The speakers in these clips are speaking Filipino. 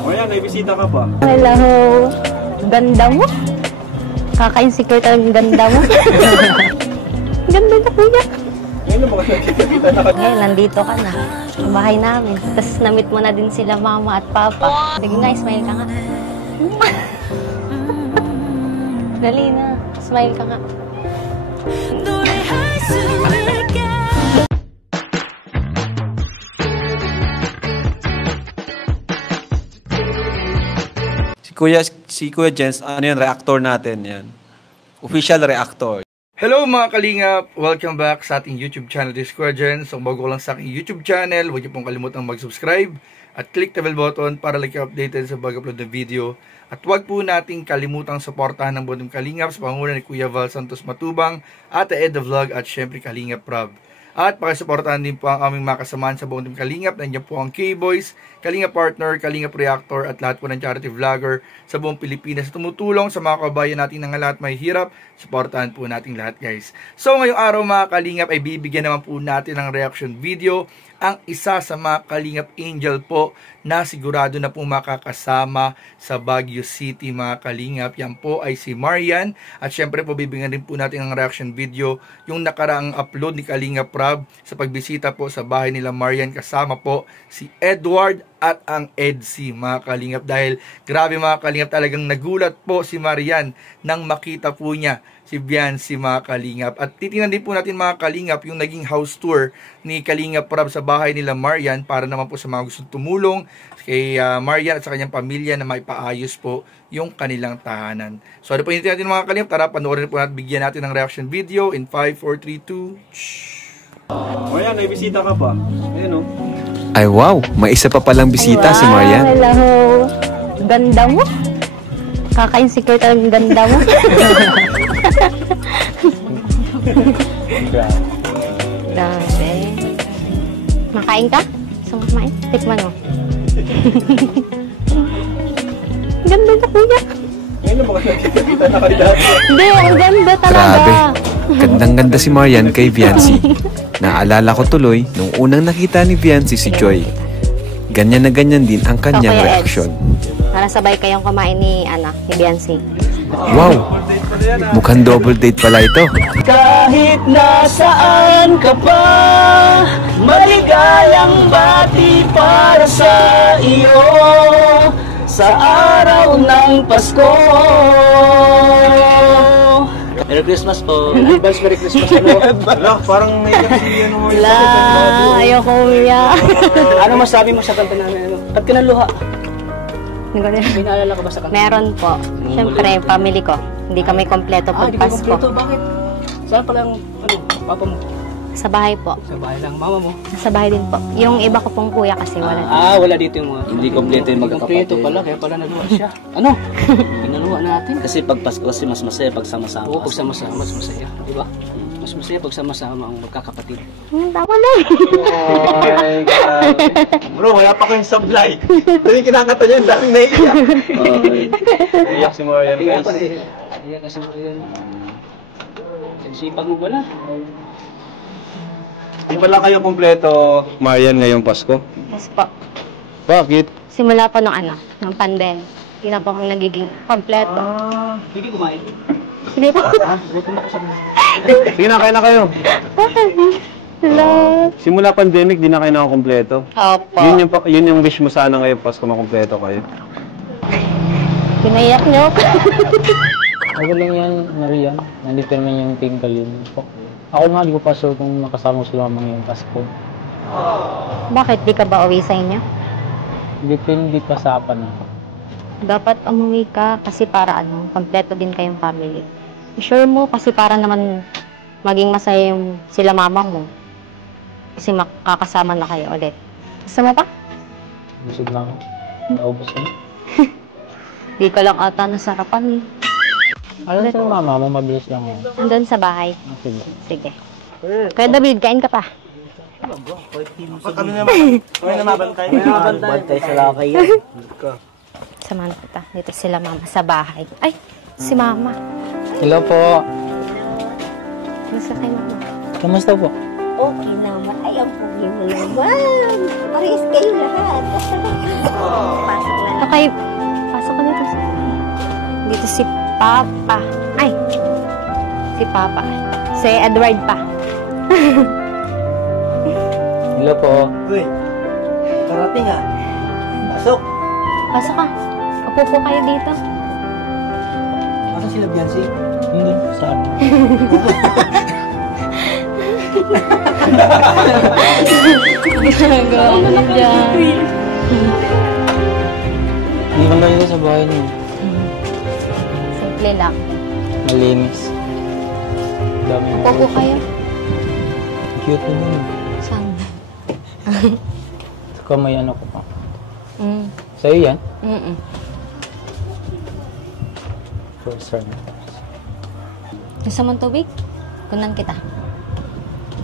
O yan, may bisita ka pa. Hello. Ganda mo. Kaka-insecure talagang ganda mo. Ganda na kuya. Ngayon mo kasi nakikita na ka. Ngayon, nandito ka na. Sa bahay namin. Tapos na-meet mo na din sila mama at papa. Sige nga, smile ka nga. Dali na. Smile ka nga. Si Kuya Jens, ano yan, reactor natin yan. Official reactor. Hello mga kalingap! Welcome back sa ating YouTube channel, this is Kuya Jens. Kung bago lang sa aking YouTube channel, huwag niyo pong kalimutang mag-subscribe at click the bell button para lagi updated sa pag-upload ng video. At huwag po nating kalimutang suportahan ng buong kalingap sa panguna ni Kuya Val Santos Matubang, Ate Ed the Vlog at syempre Kalingap Rob. At pakisuportahan din po ang aming mga kasamahan sa buong Kalingap. Nandiyan po ang K-Boys, Kalingap Partner, Kalingap Reactor at lahat po ng charity vlogger sa buong Pilipinas. Tumutulong sa mga kabayan natin na lahat may hirap. Suportahan po natin lahat guys. So ngayong araw mga Kalingap ay bibigyan naman po natin ng reaction video ang isa sa mga Kalingap Angel po na sigurado na po makakasama sa Baguio City mga Kalingap. Yan po ay si Marian. At syempre po bibigyan din po natin ng reaction video yung nakaraang upload ni Kalingap Rob sa pagbisita po sa bahay nila Marian, kasama po si Edward at ang EDC mga Kalingap. Dahil grabe mga Kalingap, talagang nagulat po si Marian nang makita po niya si Biancy mga Kalingap. At titingnan din po natin mga Kalingap yung naging house tour ni Kalingap Rob sa bahay nila Marian para naman po sa mga gustong tumulong kay Marian at sa kanyang pamilya na maipaayos po yung kanilang tahanan. So ano po yung natin mga Kalingap, tara panoorin po natin, bigyan natin ng reaction video in 5, 4, 3, 2. O yan, may bisita ka pa. Ayan o. Ay wow, may isa pa palang bisita si Marian. Hello. Ganda mo. Kaka-insecure talagang ganda mo. Grabe. Makain ka? Gusto mo kumain? Tikman mo. Ganda na kuya. Ngayon mo kasi nakikita na ka dati. Hindi, ang ganda talaga. Grabe, gandang-ganda si Marian kay Biancy. Naalala ko tuloy nung unang nakita ni Biancy si Joy. Ganyan na ganyan din ang kanyang reaksyon. Para sabay kayong kumain ni Biancy. Wow, mukhang double date pala ito. Kahit nasaan ka pa, maligayang bati para sa iyo sa araw ng Pasko. Merry Christmas po. Advance Merry Christmas. Wala, parang may kasi ano mo. Wala, ayoko umiyak. Ano masabi mo sa kanta namin? Ba't ka naluha? May naalala ka ba sa kanta? Meron po. Siyempre, family ko. Hindi kami kompleto pag Hindi ka Pasko. kompleto. Bakit? Saan pala ang papa mo? Sa bahay po. Sa bahay lang. Mama mo? Sa bahay din po. Yung iba ko pong kuya kasi wala. Wala dito yung mga... Hindi kompleto yung magkakapatid. Kompleto pala, kaya pala naluha siya. Ano? Pinaluha natin. Kasi pag Pasko kasi mas masaya pag sama-sama. Oo, pag sama-sama, mas masaya. Di ba? Mas masaya pag sama-sama ang magkakapatid. Tama na eh. Oh my God. Bro, wala pa kayong sablay. Ito yung kinakata niya, daming naiiyak. Iyak si Marian guys. Iyak kasi yan. Sipag mo pala. Hindi pala kayo kompleto, Marian, ngayong Pasko? Yes po. Bakit? Simula po nung nung pandemic. Hindi na po akong nagiging kompleto. Hindi kumain. Sige po. Sige na, kain na kayo. Hello. Simula pandemic, di na kayo nakakompleto. Opo. Yun yung wish mo sana ngayong Pasko, makompleto kayo. Pinaiyak niyo. Ako lang yan, Marian. Nandito naman yung team Kalingap po. Ako nga, di ko pa sure kung makasama ko sila ngayong Pasko. Bakit di ka ba uwi sa inyo? Depende pa sa apa na. Dapat umuwi ka kasi para kompleto din kayong family. Sure mo kasi para naman maging masaya yung sila mama mo. Kasi makakasama na kayo ulit. Gusto mo pa? Busog lang ako. Naubos ko na. Di ka lang ata nasarapan. Alam sa mama mo, mabilis lang yan. Andun sa bahay. Sige. Sige. Kuya David, kain ka pa. Kami na mabantay. Bantay sa lakay yan. Samahan kita. Dito sila mama sa bahay. Ay, si mama. Hello po. Gusto kay mama. Kamusta po? Okay naman. Ay, ang pugi mo naman. Parehas kayo lahat. Pasok na lang. Pasok ka dito. Dito si Papa. Ay! Si Papa. Si Edward pa. Hello po. Uy, karating ah. Pasok. Pasok ka. Upo po kayo dito. Asan sila Biancy? Hindi, saan? Gagawin mo dyan. Hindi ko lang sa bahay niyo. Simple lang. Malinis. Dami. Upo po kayo. Cute naman. Saan? Saka may ano ko pa. Mm. Sa'yo yan? Mm-mm. First time. Gusto mong tubig? Kunan kita.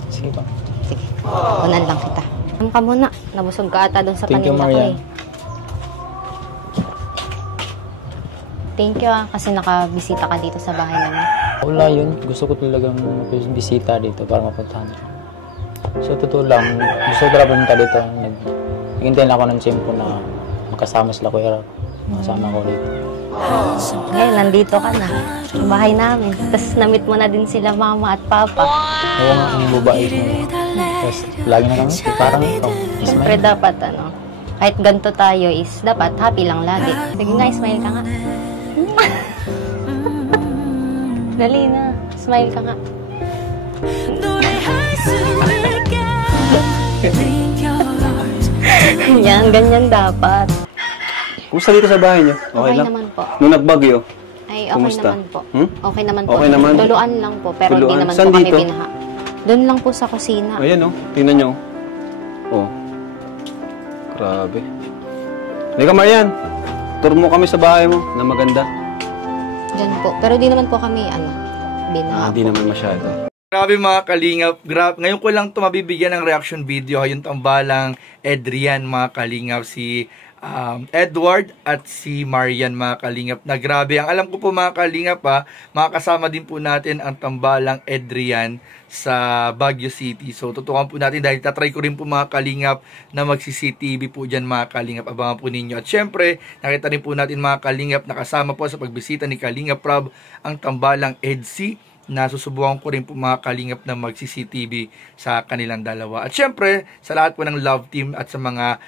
Sige pa. Sige. Kunan lang kita. Ano ka muna? Nabusog ka ata doon sa Thank you, paninda ko Marian. eh. Thank you kasi nakabisita ka dito sa bahay namin. Wala yun. Gusto ko talagang bisita dito para mapuntahan ko. So, totoo lang. Gusto ko talaga pumunta dito. Naghintay ako ng tempo na makasama sila Kuya Rap. Makasama ko dito. Ngayon, nandito ka na. Sa bahay namin. Tapos na-meet mo na din sila Mama at Papa. Oo nga, ang babae mo. Tapos, lagi na kami. Parang ikaw. Siyempre dapat kahit ganito tayo is dapat happy lang lagi. Sige nga, smile ka nga. Dali na, smile ka nga. Yan, ganyan dapat. Kumusta dito sa bahay niyo? Okay lang? naman po. Nung nagbagyo? Ay, okay Kumusta? naman po. Hmm? Okay naman po. Okay naman? Tuluan lang po, pero hindi Tuluan? naman Saan po kami dito? binaha. Doon lang po sa kusina. Ayan, oh. Tingnan niyo. Oh. Grabe. Halika, Marian. Tour mo kami sa bahay mo na maganda. Diyan po. Pero di naman po kami, binaha. Hindi naman masyado. Grabe mga kalingap, ngayon ko lang ito mabibigyan ng reaction video, yung tambalang Adrian mga kalingap, si Edward at si Marian mga kalingap, na grabe. Ang alam ko po mga kalingap makakasama din po natin ang tambalang Adrian sa Baguio City. So tutukan po natin dahil tatry ko rin po mga kalingap na magsi-CCTV po dyan mga kalingap. Abangan po ninyo. At syempre, nakita rin po natin mga kalingap, nakasama po sa pagbisita ni Kalingap Rob ang tambalang EDC, na susubukan ko rin po mga kalingap na mag-CCTV sa kanilang dalawa. At syempre, sa lahat po ng love team at sa mga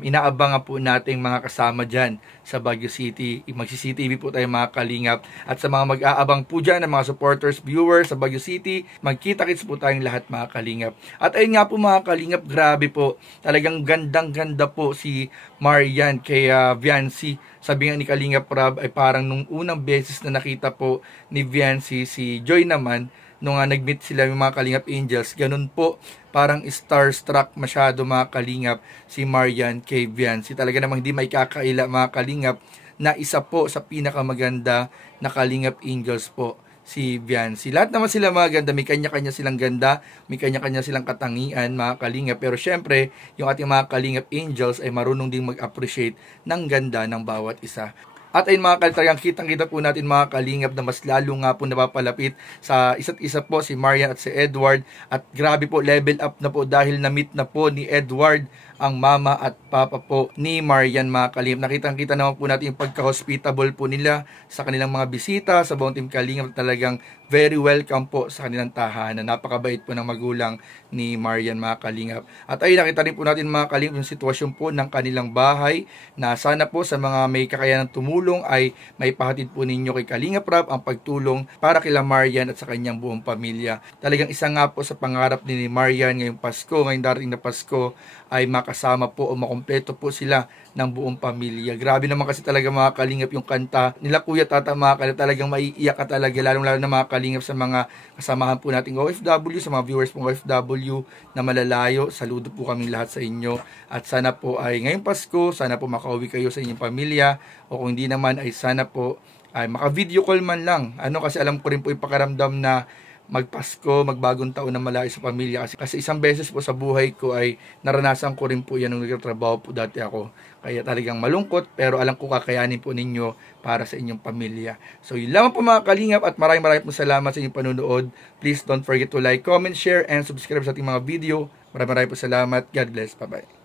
inaabangan po nating mga kasama dyan sa Baguio City, mag-CCTV po tayo mga kalingap. At sa mga mag-aabang po dyan, ng mga supporters, viewers sa Baguio City, magkita-kits po tayong lahat mga kalingap. At ayun nga po mga kalingap, grabe po, talagang gandang-ganda po si Marian kay Viancy. Sabi nga ni Kalingap Rob ay parang nung unang beses na nakita po ni Viancy, si Joy naman, nung nag-meet sila yung mga Kalingap Angels, ganun po, parang starstruck masyado mga Kalingap si Marian kay Viancy. Talaga namang hindi may kakaila mga Kalingap na isa po sa pinakamaganda na Kalingap Angels po si Viancy. Lahat naman sila mga ganda, may kanya-kanya silang ganda, may kanya-kanya silang katangian mga kalingap, pero syempre, yung ating mga kalingap angels ay marunong ding mag-appreciate ng ganda ng bawat isa. At ayun mga kalingap, kitang-kita po natin mga kalingap na mas lalo nga po napapalapit sa isa't isa po si Marian at si Edward, at grabe po, level up na po dahil na-meet na po ni Edward ang mama at papa po ni Marian mga kalingap. Nakitang-kita naman po natin yung pagka-hospitable po nila sa kanilang mga bisita, sa buong team Kalingap. Talagang very welcome po sa kanilang tahanan. Napakabait po ng magulang ni Marian mga kalingap. At ay nakita rin po natin mga kalingap yung sitwasyon po ng kanilang bahay, na sana po sa mga may kakayanang tumulong ay may pahatid po ninyo kay Kalingap Rob ang pagtulong para kila Marian at sa kanyang buong pamilya. Talagang isa nga po sa pangarap ni Marian ngayong Pasko, ngayong darating na Pasko, ay makasama po o makumpleto po sila ng buong pamilya. Grabe naman kasi talaga mga kalingap yung kanta nila Kuya Tata mga kalingap, talagang maiiyak ka talaga, lalong-lalo na mga kalingap sa mga kasamahan po nating OFW, sa mga viewers pong OFW na malalayo. Saludo po kaming lahat sa inyo, at sana po ay ngayong Pasko, sana po makauwi kayo sa inyong pamilya, o kung hindi naman ay sana po ay maka-video call man lang. Kasi alam ko rin po yung pakiramdam na magpasko, magbagong taon na malayo sa pamilya, kasi isang beses po sa buhay ko ay naranasan ko rin po yan nung nagtatrabaho po dati ako. Kaya talagang malungkot, pero alam ko kakayanin po ninyo para sa inyong pamilya. So yun lamang po mga kalingap, at maraming po salamat sa inyong panunood. Please don't forget to like, comment, share, and subscribe sa ating mga video. Maraming po salamat. God bless. Bye-bye.